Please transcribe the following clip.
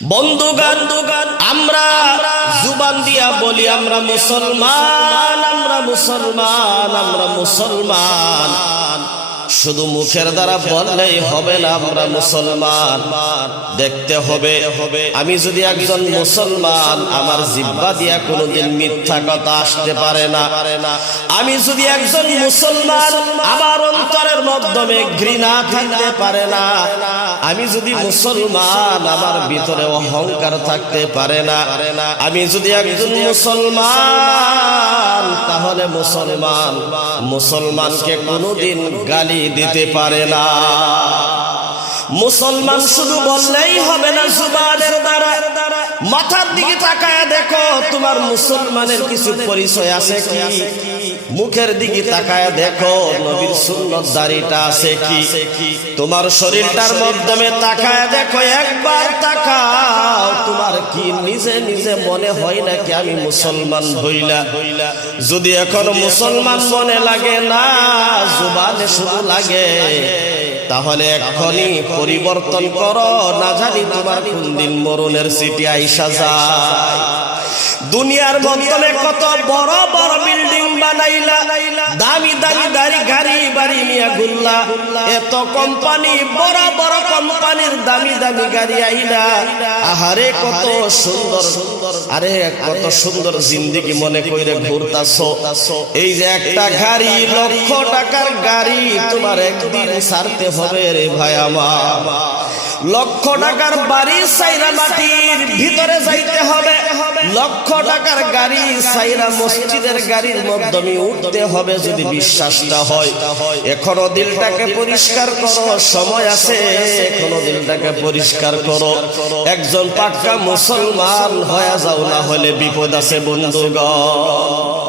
বন্ধুগণ, আমরা জুবান দিয়া বলি আমরা মুসলমান, আমরা মুসলমান, আমরা মুসলমান। শুধু মুখের দ্বারা বললেই হবে না আমরা মুসলমান, দেখতে হবে আমি যদি একজন মুসলমান, আমার জিহ্বা দিয়া কোনোদিন মিথ্যা কথা আসতে পারে না। আমি যদি একজন মুসলমান, আমার অন্তরের মাধ্যমে ঘৃণা থাকতে পারে না। আমি যদি মুসলমান, আমার ভিতরে অহংকার থাকতে পারে না। আমি যদি একজন মুসলমান, তাহলে মুসলমানকে কোনোদিন গালি দিতে পারে না। মুসলমান শুধু বললেই হবে না জুবানের দ্বারা, মাথার দিকে তাকায় দেখো তোমার মুসলমানের কিছু পরিচয় আছে কি। মুখের দিকে তাকায় দেখো নবীর সুন্নত দাড়িটা আছে কি। তোমার শরীরটার মাধ্যমে তাকায় দেখো, একবার তাকাও, তোমার কি নিজে নিজে মনে হয় নাকি আমি মুসলমান হইলা? যদি এখন মুসলমান মনে লাগে না, জুবানে শুধু লাগে, তাহলে এখনই পরিবর্তন করো, না জানি তোমার কোন দিন মরণের সিটি আইসা যায়। দুনিয়ার মাধ্যমে কত বড় বড় বিল্ডিং বানাইলা, দামি দামি গাড়ি বাড়ি নিয়ে ঘুরলা, এত কোম্পানি, বড় বড় কোম্পানির দামি দামি গাড়ি আইলা, আহারে কত সুন্দর, আরে কত সুন্দর জিন্দেগি মনে কইরে ঘুরতাছো। এই যে একটা গাড়ি, লক্ষ টাকার গাড়ি, তোমার একদিন ছাড়তে হবে রে ভাই আমার। লক্ষ টাকার বাড়ি সাইরা মাটির ভিতরে যাইতে হবে, লক্ষ টাকার গাড়ি সাইরা মসজিদের গাড়ির মাধ্যমে উঠতে হবে যদি বিশ্বাসটা হয়। এখনো দিলটাকে পরিষ্কার করো, সময় আছে, এখনো দিলটাকে পরিষ্কার করো। একজন পাক্কা মুসলমান হয়ে যাও, না হলে বিপদ আছে বন্ধুগণ।